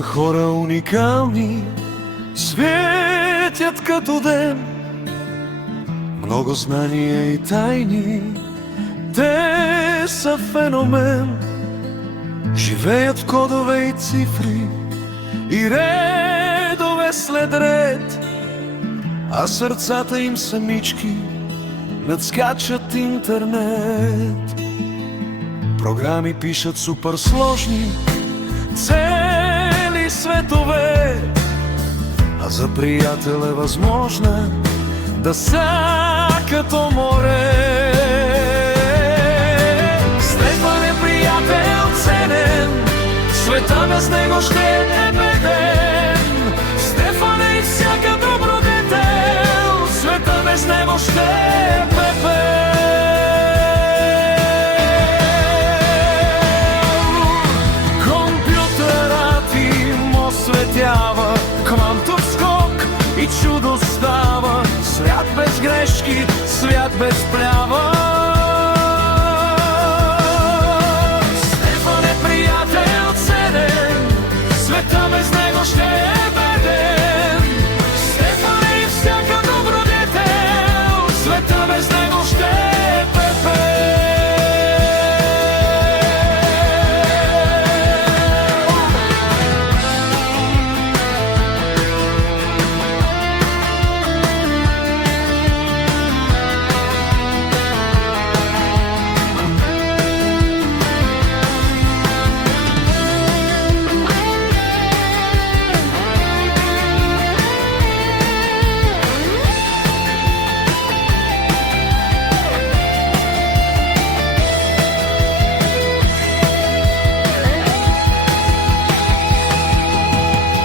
Има хора уникални, светят като ден, много знания и тайни, те са феномен. Живеят в кодове и цифри и редове след ред, а сърцата им самички надскачат интернет. Програми пишат супер сложни, цели светове, а за приятел е възможна да са като море. Стефан е приятел ценен, света без него ще е беден. Стефан е и всяка добродетел, света без него ще е пепел. Компютърът им осветява, квантов скок и чудо става. Свят без грешки, свят без плява. Стефан е приятел ценен, света без него ще е беден. Стефан е и всяка добродетел, света без него ще е пепел.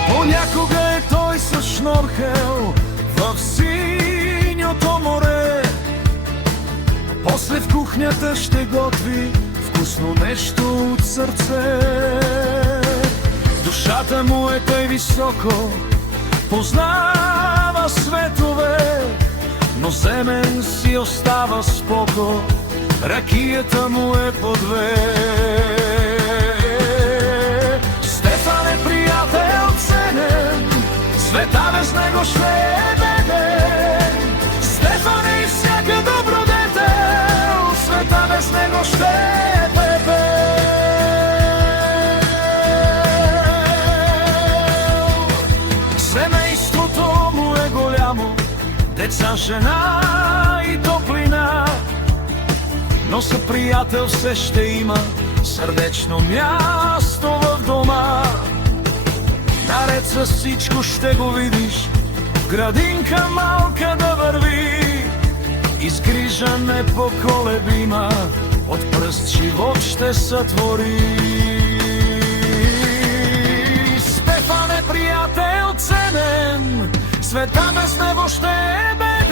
Понякога е той с шнорхел в синьото море, после в кухнята ще готви вкусно нещо от сърце. Душата му е тъй високо, познава светове, но земен си остава споко, ракията му е по две. Стефан е приятел ценен, света без него ще е беден. Стефан е и всяка добродетел, света без него ще е пепел. Семейството му е голямо, деца, жена и топлина, но за приятел все ще има сърдечно място в дома. Наред с всичко ще го видиш, градинка малка да върви, изгрижа непоколебима, от пръст живот ще сътвори. Стефан е приятел ценен, света без него ще е беден.